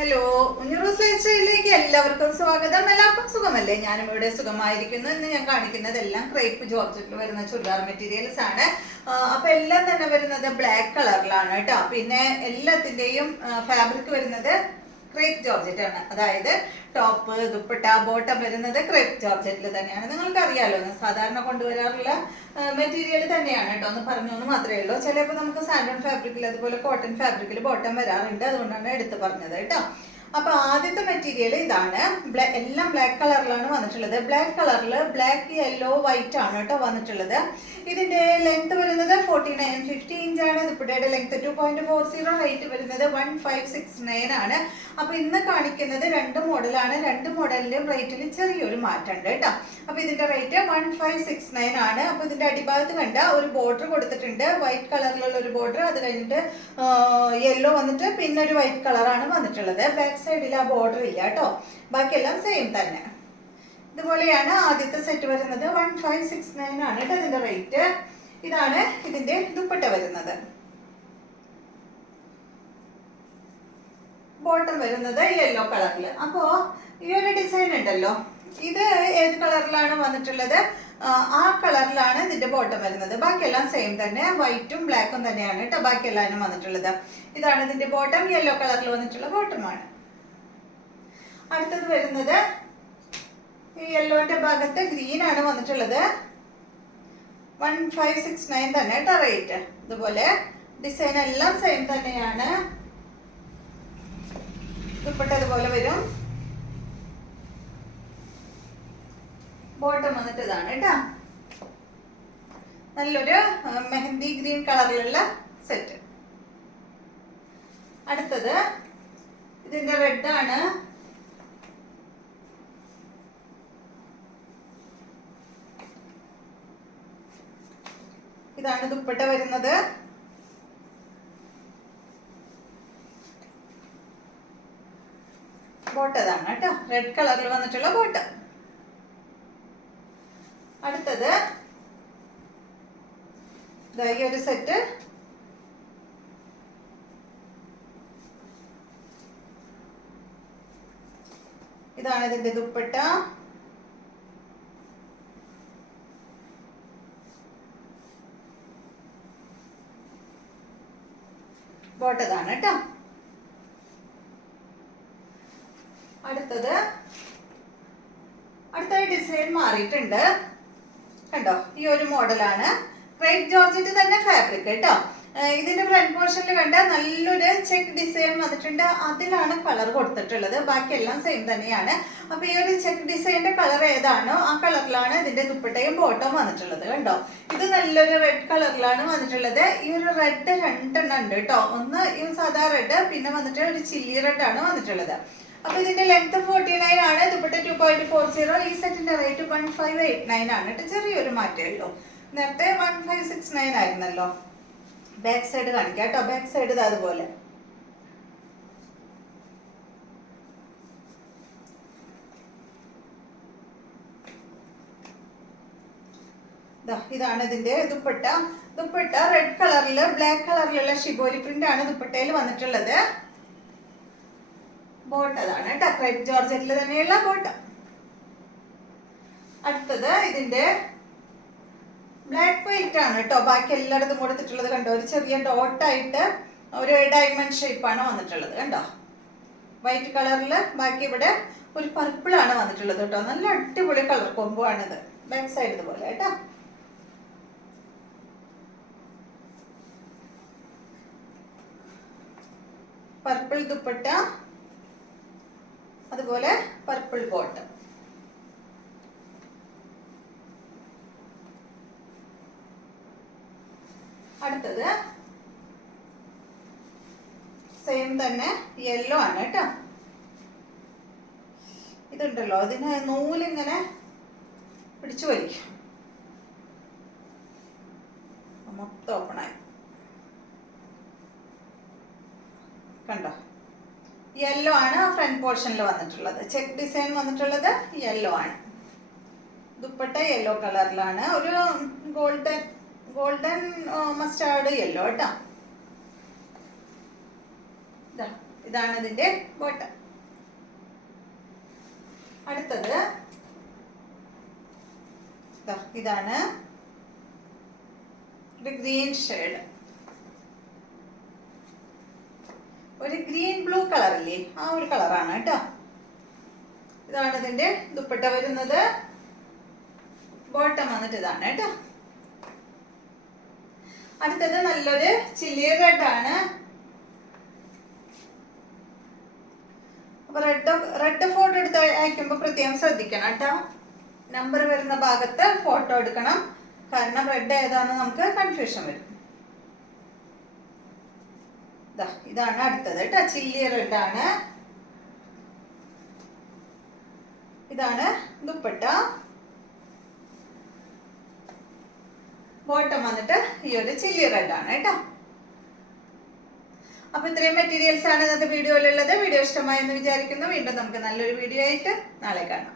Hello, ഉഞ്ഞിറൂസ് life സ്റ്റൈലിലേക്ക് എല്ലാവർക്കും സ്വാഗതം. എല്ലാവർക്കും സുഖമല്ലേ? ഞാനും ഇവിടെ സുഖമായിരിക്കുന്നു. ഇന്ന് ഞാൻ കാണിക്കുന്നതെല്ലാം ക്രേപ്പ് ജോർജറ്റിൽ വരുന്ന ചുരിദാർ മെറ്റീരിയൽസ് ആണ്. അപ്പൊ എല്ലാം തന്നെ വരുന്നത് ബ്ലാക്ക് കളറിലാണ് കേട്ടോ. പിന്നെ എല്ലാത്തിന്റെയും ഫാബ്രിക് വരുന്നത് ക്രേപ്പ് ജോർജറ്റ് ആണ്. അതായത് ടോപ്പ്, ദുപ്പട്ട, ബോട്ടം വരുന്നത് ക്രേപ്പ് ജോർജറ്റിൽ തന്നെയാണ്. നിങ്ങൾക്ക് അറിയാലോ, സാധാരണ കൊണ്ടുവരാറുള്ള മെറ്റീരിയൽ തന്നെയാണ് കേട്ടോ. ഒന്ന് പറഞ്ഞോന്ന് മാത്രമേ ഉള്ളൂ. ചിലപ്പോൾ നമുക്ക് സാൻഡൺ ഫാബ്രിക്കിൽ അതുപോലെ കോട്ടൺ ഫാബ്രിക്കിൽ ബോട്ടം വരാറുണ്ട്. അതുകൊണ്ടാണ് എടുത്ത് പറഞ്ഞത് കേട്ടോ. അപ്പൊ ആദ്യത്തെ മെറ്റീരിയൽ ഇതാണ്. എല്ലാം ബ്ലാക്ക് കളറിലാണ് വന്നിട്ടുള്ളത്. ബ്ലാക്ക് കളറിൽ ബ്ലാക്ക്, യെല്ലോ, വൈറ്റ് ആണ് കേട്ടോ വന്നിട്ടുള്ളത്. ഇതിന്റെ ലെങ്ത് വരുന്നത് 49-50 ഇഞ്ചാണ്. ദുപ്പട്ടയുടെ ലെങ്ത് 2.40, റേറ്റ് വരുന്നത് 1569 ആണ്. അപ്പൊ ഇന്ന് കാണിക്കുന്നത് രണ്ട് മോഡലാണ്. രണ്ട് മോഡലിന്റെയും റേറ്റിൽ ചെറിയൊരു മാറ്റം ഉണ്ട് കേട്ടോ. അപ്പൊ ഇതിന്റെ റേറ്റ് 1569 ആണ്. അപ്പൊ ഇതിന്റെ അടിഭാഗത്ത് കണ്ട ഒരു ബോർഡർ കൊടുത്തിട്ടുണ്ട്, വൈറ്റ് കളറിലുള്ള ഒരു ബോർഡർ. അത് കഴിഞ്ഞിട്ട് യെല്ലോ വന്നിട്ട് പിന്നെ ഒരു വൈറ്റ് കളറാണ് വന്നിട്ടുള്ളത്. ബാക്ക് സൈഡിൽ ആ ബോർഡർ ഇല്ല കേട്ടോ. ബാക്കിയെല്ലാം സെയിം തന്നെ. ഇതുപോലെയാണ് ആദ്യത്തെ സെറ്റ് വരുന്നത്. 1569 ആണ് കേട്ടോ ഇതിന്റെ റേറ്റ്. ഇതാണ് ഇതിന്റെ ദുപ്പട്ട വരുന്നത്. ബോട്ടം വരുന്നത് യെല്ലോ കളറിൽ. അപ്പോ ഈ ഒരു ഡിസൈൻ ഉണ്ടല്ലോ, ഇത് ഏത് കളറിലാണ് വന്നിട്ടുള്ളത്? ആ കളറിലാണ് ഇതിന്റെ ബോട്ടം വരുന്നത്. ബാക്കിയെല്ലാം സെയിം തന്നെ, വൈറ്റും ബ്ലാക്കും തന്നെയാണ് കേട്ടോ ബാക്കിയെല്ലാം വന്നിട്ടുള്ളത്. ഇതാണ് ഇതിന്റെ ബോട്ടം, യെല്ലോ കളറിൽ വന്നിട്ടുള്ള ബോട്ടമാണ്. അടുത്തത് വരുന്നത് ഈ യെല്ലോന്റെ ഭാഗത്ത് ഗ്രീൻ ആണ് വന്നിട്ടുള്ളത്. 1569 തന്നെ കേട്ടോ റേറ്റ്. ഇതുപോലെ ഡിസൈൻ എല്ലാം സെയിം തന്നെയാണ്. ദുപ്പട്ട ഇതുപോലെ വരും. ബോട്ടം വന്നിട്ട് ഇതാണ് കേട്ടോ. നല്ലൊരു മെഹന്തി ഗ്രീൻ കളറിലുള്ള സെറ്റ്. അടുത്തത് ഇതിന്റെ റെഡ് ആണ്. ഇതാണ് ദുപ്പട്ട വരുന്നത്. ബോട്ടതാണ് കേട്ടോ, റെഡ് കളറിൽ വന്നിട്ടുള്ള ബോട്ടം. അടുത്തത് ഈ ഒരു സെറ്റ്. ഇതാണ് ഇതിന്റെ ദുപ്പട്ട. ബോട്ടതാണ് കേട്ടോ. അടുത്തത് അടുത്ത ഡിസൈൻ മാറിയിട്ടുണ്ട് കണ്ടോ. ഈ ഒരു മോഡലാണ്. ക്രേപ്പ് ജോർജറ്റ് തന്നെ ഫാബ്രിക് കേട്ടോ. ഇതിന്റെ ഫ്രണ്ട് പോർഷനിൽ കണ്ട നല്ലൊരു ചെക്ക് ഡിസൈൻ വന്നിട്ടുണ്ട്. അതിലാണ് കളർ കൊടുത്തിട്ടുള്ളത്. ബാക്കിയെല്ലാം സെയിം തന്നെയാണ്. അപ്പൊ ഈ ഒരു ചെക്ക് ഡിസൈനിന്റെ കളർ ഏതാണോ ആ കളറിലാണ് ഇതിന്റെ ദുപ്പട്ടയും ബോട്ടവും വന്നിട്ടുള്ളത് കണ്ടോ. ഇത് നല്ലൊരു റെഡ് കളറിലാണ് വന്നിട്ടുള്ളത്. ഈ ഒരു റെഡ് രണ്ടെണ്ണം ഉണ്ട് കേട്ടോ. ഒന്ന് ഈ സാധാ റെഡ്, പിന്നെ വന്നിട്ട് ഒരു ചില്ലി റെഡ് ആണ് വന്നിട്ടുള്ളത്. അപ്പൊ ഇതിന്റെ ലെങ്ത് 49 ആണ്. ദുപ്പട്ട 2.40. ഈ സെറ്റിന്റെ റേറ്റ് 1589 ആണ് കേട്ടോ. ചെറിയൊരു മാറ്റമേ ഉള്ളൂ. നേരത്തെ 1569 ആയിരുന്നല്ലോ. ബാക്ക് സൈഡ് കാണിക്കാം കേട്ടോ. ബാക്ക് സൈഡ് ഇത് അതുപോലെ. ഇതാണ് ഇതിന്റെ ദുപ്പട്ട. ദുപ്പട്ട റെഡ് കളറിൽ ബ്ലാക്ക് കളറിലുള്ള ഷിബോരി പ്രിന്റ് ആണ് ദുപ്പട്ടയിൽ വന്നിട്ടുള്ളത്. ബോട്ട് അതാണ് കേട്ടോ, ക്രേപ്പ് ജോർജറ്റിൽ തന്നെയുള്ള ബോട്ടം. അടുത്തത് ഇതിന്റെ ബ്ലാക്ക് വൈറ്റ് ആണ് കേട്ടോ. ബാക്കി എല്ലായിടത്തും കൊടുത്തിട്ടുള്ളത് കണ്ടോ. ഒരു ചെറിയ ഡോട്ടായിട്ട് ഒരു ഡയമണ്ട് ഷേപ്പാണ് വന്നിട്ടുള്ളത് കണ്ടോ. വൈറ്റ് കളറിൽ ബാക്കി ഇവിടെ ഒരു പർപ്പിൾ ആണ് വന്നിട്ടുള്ളത് കേട്ടോ. നല്ല അടിപൊളി കളർ കോംബോ ആണിത്. ബാക്ക് സൈഡ് ഇതുപോലെ കേട്ടോ. പർപ്പിൾ ദുപ്പട്ട, അതുപോലെ പർപ്പിൾ ബോട്ടം. അടുത്തത് സെയിം തന്നെ യെല്ലോ ആണ് കേട്ടോ. ഇതുണ്ടല്ലോ, ഇതിന് നൂലിങ്ങനെ പിടിച്ചു വലിക്കും. മൊത്തം ഓപ്പണായി കണ്ടോ. യെല്ലോ ആണ് ഫ്രണ്ട് പോർഷനിൽ വന്നിട്ടുള്ളത്. ചെക്ക് ഡിസൈൻ വന്നിട്ടുള്ളത് യെല്ലോ ആണ്. ദുപ്പട്ട യെല്ലോ കളറിലാണ്. ഒരു ഗോൾഡൻ മസ്റ്റാർഡ് യെല്ലോ കേട്ടോ. ഇതാണ് ഇതിന്റെ ബോട്ടം. അടുത്തത് ഇതാണ് ഒരു ഗ്രീൻ ഷെയ്ഡ്, ഒരു ഗ്രീൻ ബ്ലൂ കളറില്ലേ, ആ ഒരു കളറാണ് കേട്ടോ. ഇതാണ് ഇതിന്റെ ദുപ്പട്ട വരുന്നത്. ബോട്ടം വന്നിട്ട് ഇതാണ് കേട്ടോ. അടുത്തത് നല്ലൊരു ചില്ലി റെഡ് ആണ്. അപ്പൊ റെഡ് ഫോട്ടോ എടുത്ത് അയക്കുമ്പോൾ പ്രത്യേകം ശ്രദ്ധിക്കണം കേട്ടോ. നമ്പർ വരുന്ന ഭാഗത്ത് ഫോട്ടോ എടുക്കണം, കാരണം റെഡ് ഏതാന്ന് നമുക്ക് കൺഫ്യൂഷൻ വരും. ഇതാണ് അടുത്തത് കേട്ടോ, ചില്ലി റെഡ് ആണ്. ഇതാണ് ദുപ്പട്ട. ബോട്ടം വന്നിട്ട് ഈ ഒരു ചില്ലി റെഡ് ആണ് കേട്ടോ. അപ്പൊ ഇത്രയും മെറ്റീരിയൽസ് ആണ് ഇന്നത്തെ വീഡിയോയിലുള്ളത്. വീഡിയോ ഇഷ്ടമായെന്ന് വിചാരിക്കുന്നു. വീണ്ടും നമുക്ക് നല്ലൊരു വീഡിയോ ആയിട്ട് നാളെ കാണാം.